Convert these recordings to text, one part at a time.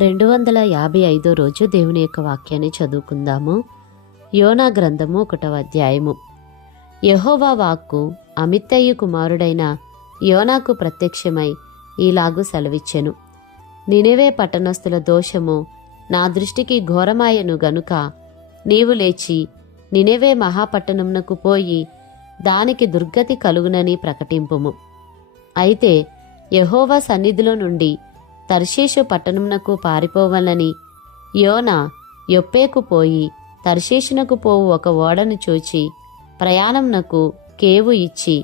255 రోజు దేవుని యొక్క వాక్యాన్ని చదువుకుందాము. యోనా గ్రంథము 1వ అధ్యాయము. యెహోవా వాక్కు అమిత్తయి కుమారుడైన యోనాకు ప్రత్యక్షమై ఈలాగు సెలవిచ్చెను. నినెవే పట్టణస్థుల దోషము నా దృష్టికి ఘోరమాయను గనుక నీవు లేచి నినెవే మహాపట్టణమునకు పోయి దానికి దుర్గతి కలుగునని ప్రకటింపుము. అయితే యెహోవా సన్నిధిలో నుండి తర్షీషు పట్టణమునకు పారిపోవాలని యోనా యొప్పేకు పోయి తర్షీషునకు పోవు ఒక ఓడను చూచి ప్రయాణంనకు కేవు ఇచ్చి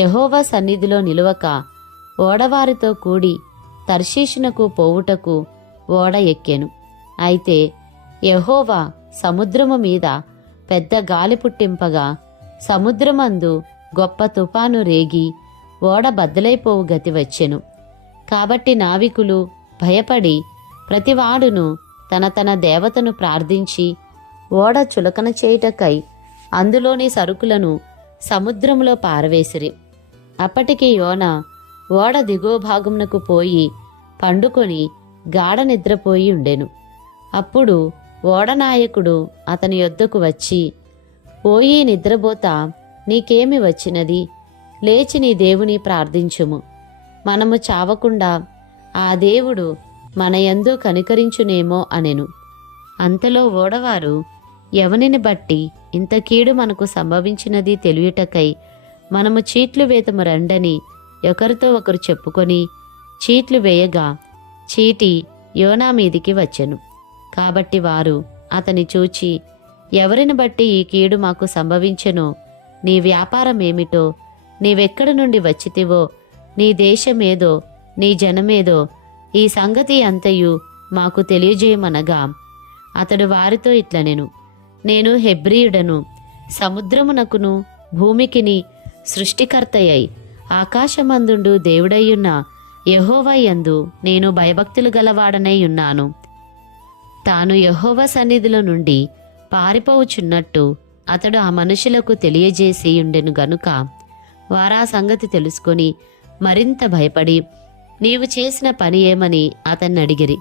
యెహోవా సన్నిధిలో నిలువక ఓడవారితో కూడి తర్షీషునకు పోవుటకు ఓడ ఎక్కెను. అయితే యెహోవా సముద్రము మీద పెద్ద గాలి పుట్టింపగా సముద్రమందు గొప్ప తుఫాను రేగి ఓడ బద్దలైపోవు గతి వచ్చెను. కాబట్టి నావికులు భయపడి ప్రతివాడును తన తన దేవతను ప్రార్థించి ఓడ చులకన చేయుటకై అందులోని సరుకులను సముద్రములో పారవేసిరి. అప్పటికి యోనా ఓడ దిగువ భాగమునకు పోయి పండుకొని గాఢ నిద్రపోయి ఉండెను. అప్పుడు ఓడనాయకుడు అతని యొద్దకు వచ్చి, పోయి నిద్రపోతా నీకేమి వచ్చినది? లేచి నీ దేవుని ప్రార్థించుము, మనము చావకుండా ఆ దేవుడు మన యందు కనికరించునేమో అనెను. అంతలో ఓడవారు ఎవనిని బట్టి ఇంత కీడు మనకు సంభవించినది తెలియుటకై మనము చీట్లు వేతము రండని ఒకరితో ఒకరు చెప్పుకొని చీట్లు వేయగా చీటి యోనా మీదికి వచ్చెను. కాబట్టి వారు అతని చూచి, ఎవరిని బట్టి ఈ కీడు మాకు సంభవించెనో, నీ వ్యాపారమేమిటో, నీవెక్కడి నుండి వచ్చితివో, నీ దేశమేదో, నీ జనమేదో, ఈ సంగతి అంతయు మాకు తెలియజేయమనగా అతడు వారితో ఇట్లనెను, నేను హెబ్రీయుడను, సముద్రమునకును భూమికిని సృష్టికర్తయై ఆకాశమందుండు దేవుడయ్యున్న యెహోవా యందు నేను భయభక్తులు గలవాడనై ఉన్నాను. తాను యెహోవా సన్నిధిలో నుండి పారిపోవుచున్నట్టు అతడు ఆ మనుషులకు తెలియజేసి ఉండెను గనుక వారా సంగతి తెలుసుకొని మరింత భయపడి నీవు చేసిన పని ఏమని అతన్ని అడిగిరి.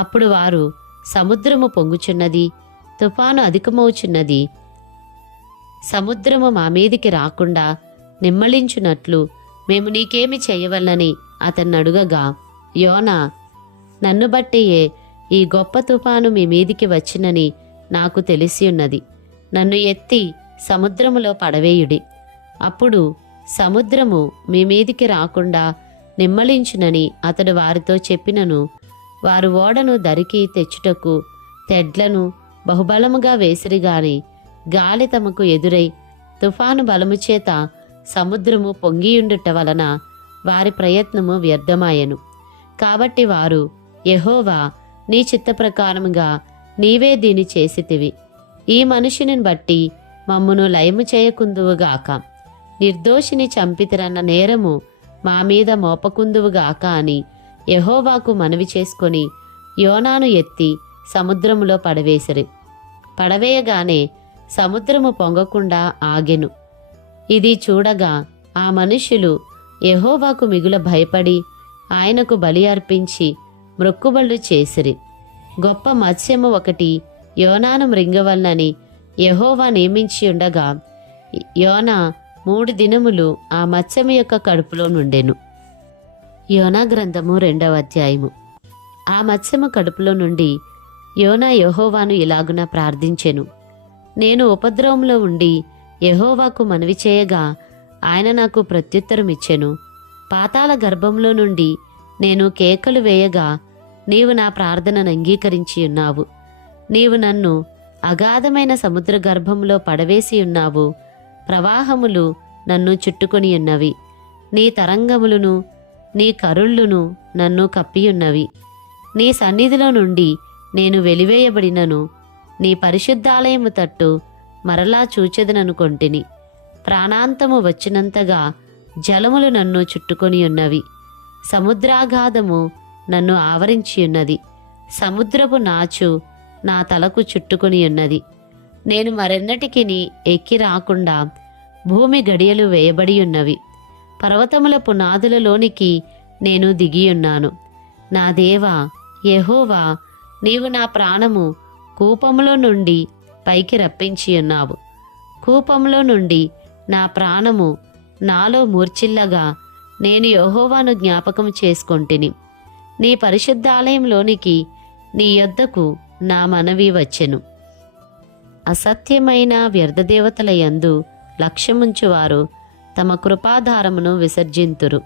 అప్పుడు వారు, సముద్రము పొంగుచున్నది, తుఫాను అధికమవుచున్నది, సముద్రము మా మీదికి రాకుండా నిమ్మళించున్నట్లు మేము నీకేమి చేయవలనని అతన్ని అడుగగా, యోనా, నన్ను బట్టియే ఈ గొప్ప తుఫాను మీ మీదికి వచ్చినని నాకు తెలిసి ఉన్నది. నన్ను ఎత్తి సముద్రములో పడవేయుడి. అప్పుడు సముద్రము మీ మీదికి రాకుండా నిమ్మళించునని అతడు వారితో చెప్పినను వారు ఓడను దరికి తెచ్చుటకు తెడ్లను బహుబలముగా వేసిరిగాని గాలి తమకు ఎదురై తుఫాను బలము చేత సముద్రము పొంగియుండుట వలన వారి ప్రయత్నము వ్యర్థమాయెను. కాబట్టి వారు, యెహోవా నీ చిత్త ప్రకారముగా నీవే దీని చేసితివి, ఈ మనుషుని బట్టి మమ్మును లయము చేయకుందువుగాక, నిర్దోషిని చంపితిరన్న నేరము మా మీద మోపకుందువుగాక అని యెహోవాకు మనవి చేసుకొని యోనాను ఎత్తి సముద్రములో పడవేసిరి. పడవేయగానే సముద్రము పొంగకుండా ఆగెను. ఇది చూడగా ఆ మనుష్యులు యెహోవాకు మిగుల భయపడి ఆయనకు బలి అర్పించి మ్రొక్కుబళ్ళు చేసిరి. గొప్ప మత్స్యము ఒకటి యోనాను మృంగవలనని యెహోవా నియమించి ఉండగా యోనా 3 దినములు ఆ మత్స్యము యొక్క కడుపులో నుండెను. యోనా గ్రంథము 2వ అధ్యాయము. ఆ మత్స్యము కడుపులో నుండి యోనా యెహోవాను ఇలాగున ప్రార్థించెను, నేను ఉపద్రవంలో ఉండి యెహోవాకు మనవి చేయగా ఆయన నాకు ప్రత్యుత్తరమిచ్చెను. పాతాళ గర్భంలో నుండి నేను కేకలు వేయగా నీవు నా ప్రార్థనను అంగీకరించి ఉన్నావు. నీవు నన్ను అగాధమైన సముద్ర గర్భంలో పడవేసి ఉన్నావు. ప్రవాహములు నన్ను చుట్టుకొని ఉన్నవి. నీ తరంగములను నీ కరుళ్ళును నన్ను కప్పియున్నవి. నీ సన్నిధిలో నుండి నేను వెలివేయబడినను నీ పరిశుద్ధాలయము తట్టు మరలా చూచెదననుకొంటిని. ప్రాణాంతము వచ్చినంతగా జలములు నన్ను చుట్టుకొని ఉన్నవి. సముద్రాగాధము నన్ను ఆవరించి ఉన్నది. సముద్రపు నాచు నా తలకు చుట్టుకొని ఉన్నది. నేను మరెన్నటికిని ఎక్కి రాకుండా భూమి గడియలు వేయబడి ఉన్నవి. పర్వతముల పునాదులలోనికి నేను దిగియున్నాను. నా దేవా, యెహోవా, నీవు నా ప్రాణము కూపములో నుండి పైకి రప్పించి ఉన్నావు. కూపంలో నుండి నా ప్రాణము నాలో మూర్ఛిల్లగా నేను యెహోవాను జ్ఞాపకం చేసుకొంటిని. నీ పరిశుద్ధాలయంలోనికి నీ యొద్దకు నా మనవి వచ్చెను. అసత్యమైన వ్యర్థదేవతల యందు లక్ష్యముంచువారు తమ కృపాధారమును విసర్జింతురు.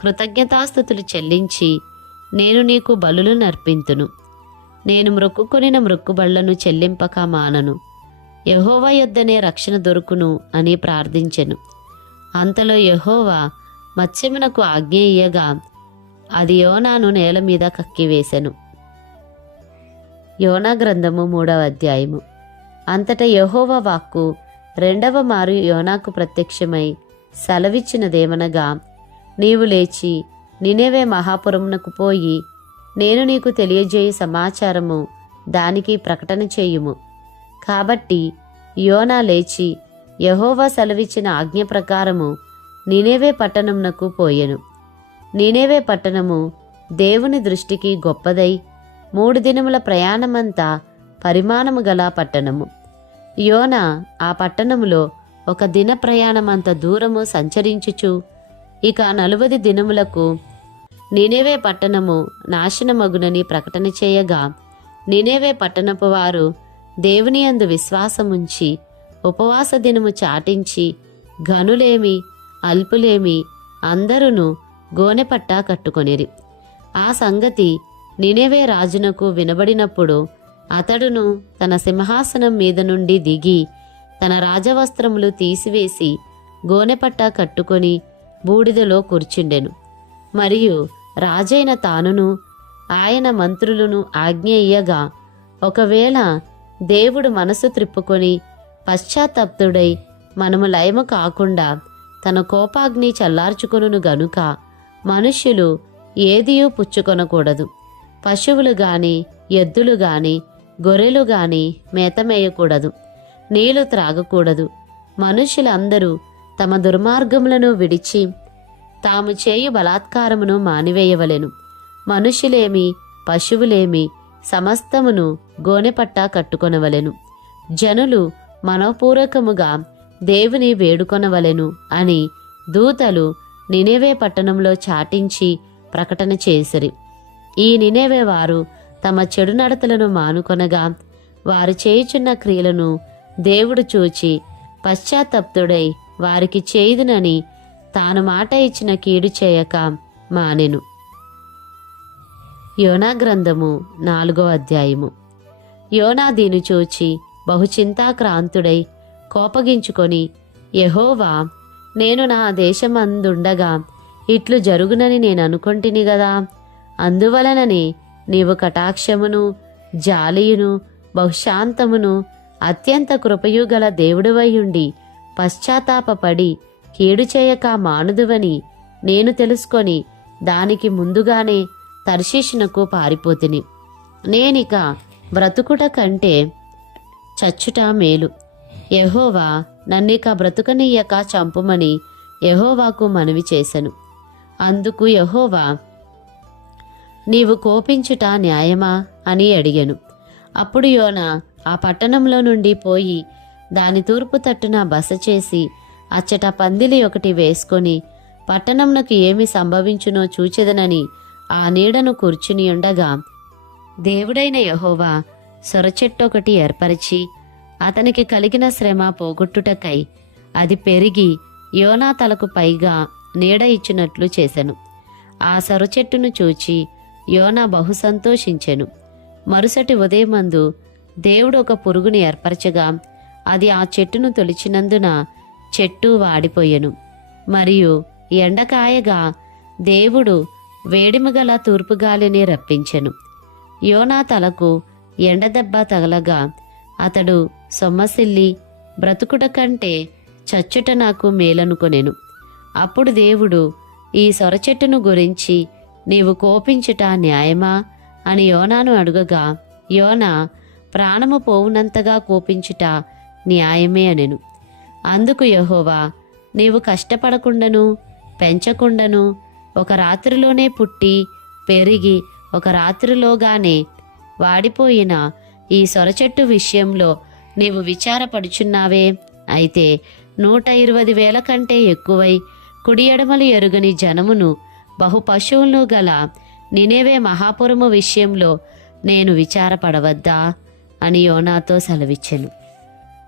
కృతజ్ఞతాస్తుతులు చెల్లించి నేను నీకు బలులు నర్పింతును. నేను మ్రొక్కుకొనిన మ్రొక్కుబళ్లను చెల్లింపక మానను. యెహోవా యొద్దనే రక్షణ దొరుకును అని ప్రార్థించెను. అంతలో యెహోవా మత్స్యమునకు ఆజ్ఞ ఇయ్యగా అది యోనాను నేల మీద కక్కివేశెను. యోనా గ్రంథము 3వ అధ్యాయము. అంతటా యెహోవా వాక్కు రెండవ మారు యోనాకు ప్రత్యక్షమై సెలవిచ్చినదేమనగా, నీవు లేచి నినెవే మహాపురమునకు పోయి నేను నీకు తెలియజేయు సమాచారము దానికి ప్రకటన చేయుము. కాబట్టి యోనా లేచి యెహోవా సెలవిచ్చిన ఆజ్ఞ ప్రకారము నినెవే పట్టణమునకు పోయెను. నినెవే పట్టణము దేవుని దృష్టికి గొప్పదై 3 దినముల ప్రయాణమంతా పరిమాణము గల పట్టణము. యోనా ఆ పట్టణములో 1 దిన ప్రయాణమంత దూరము సంచరించుచు ఇక 40 దినములకు నినెవే పట్టణము నాశనమగునని ప్రకటన చేయగా, నినెవే పట్టణపు వారు దేవుని యందు విశ్వాసముంచి ఉపవాస దినము చాటించి ఘనులేమి అల్పులేమి అందరును గోనెపట్ట కట్టుకొనిరి. ఆ సంగతి నినెవే రాజునకు వినబడినప్పుడు అతడును తన సింహాసనం మీద నుండి దిగి తన రాజవస్త్రములు తీసివేసి గోనెపట్ట కట్టుకొని బూడిదలో కూర్చుండెను. మరియు రాజైన తానును ఆయన మంత్రులను ఆజ్ఞ ఇయ్యగా, ఒకవేళ దేవుడు మనసు త్రిప్పుకొని పశ్చాత్తప్తుడై మనము లయము కాకుండా తన కోపాగ్ని చల్లార్చుకొనును గనుక మనుష్యులు ఏదియూ పుచ్చుకొనకూడదు. పశువులు గాని ఎద్దులు గాని గొర్రెలు గాని మేతమేయకూడదు. నీళ్లు త్రాగకూడదు. మనుష్యులందరూ తమ దుర్మార్గములను విడిచి తాము చేయు బలాత్కారమును మానివేయవలెను. మనుష్యులేమి పశువులేమి సమస్తమును గోనెపట్ట కట్టుకొనవలెను. జనులు మనఃపూర్వకముగా దేవుని వేడుకొనవలెను అని దూతలు నినెవే పట్టణంలో చాటించి ప్రకటన చేసిరి. ఈ నినెవే వారు తమ చెడు నడతలను మానుకొనగా వారు చేయుచున్న క్రియలను దేవుడు చూచి పశ్చాత్తప్తుడై వారికి చేయుదునని తాను మాట ఇచ్చిన కీడు చేయక మానెను. యోనా గ్రంథము 4వ అధ్యాయము. యోనా దీని చూచి బహుచింతాక్రాంతుడై కోపగించుకొని, యెహోవా, నేను నా దేశమందుండగా ఇట్లు జరుగునని నేను అనుకొంటిని గదా. అందువలననే నీవు కటాక్షమును జాలియును బహుశాంతమును అత్యంత కృపయు గల దేవుడవైయుండి పశ్చాత్తాపపడి కీడు చేయక మానుదువని నేను తెలుసుకొని దానికి ముందుగానే తర్షీషునకు పారిపోతిని. నేనిక బ్రతుకుట కంటే చచ్చుట మేలు. యెహోవా నన్నిక బ్రతుకనీయక చంపుమని యెహోవాకు మనవి చేసెను. అందుకు యెహోవా, నీవు కోపించుట న్యాయమా అని అడిగెను. అప్పుడు యోనా ఆ పట్టణంలో నుండి పోయి దాని తూర్పు తట్టున బస చేసి అచ్చట పందిలి ఒకటి వేసుకొని పట్టణంనకు ఏమి సంభవించునో చూచెదనని ఆ నీడను కూర్చుని ఉండగా, దేవుడైన యెహోవా సొరచెట్టొకటి ఏర్పరిచి అతనికి కలిగిన శ్రమ పోగొట్టుటకై అది పెరిగి యోనా తలకు పైగా నీడ ఇచ్చినట్లు చేసెను. ఆ సొరచెట్టును చూచి యోనా బహు సంతోషించెను. మరుసటి ఉదయమందు దేవుడు ఒక పురుగుని ఏర్పరచగా అది ఆ చెట్టును తొలిచినందున చెట్టు వాడిపోయెను. మరియు ఎండకాయగా దేవుడు వేడిమగల తూర్పుగాలిని రప్పించెను. యోనా తలకు ఎండదెబ్బ తగలగా అతడు సొమ్మసిల్లి బ్రతుకుట కంటే చచ్చుట నాకు మేలనుకొనెను. అప్పుడు దేవుడు, ఈ సొరచెట్టును గురించి నీవు కోపించుట న్యాయమా అని యోనాను అడుగగా, యోనా, ప్రాణము పోవునంతగా కోపించుట న్యాయమే అనెను. అందుకు యెహోవా, నీవు కష్టపడకుండాను పెంచకుండాను ఒక రాత్రిలోనే పుట్టి పెరిగి ఒక రాత్రిలోగానే వాడిపోయిన ఈ సొరచెట్టు విషయంలో నీవు విచారపడుచున్నావే? అయితే 120,000 కంటే ఎక్కువై కుడి ఎడమలు ఎరుగని జనమును బహు పశువులను గల నినేవే మహాపురము విషయంలో నేను విచారపడవద్దా అని యోనాతో సెలవిచ్చెను.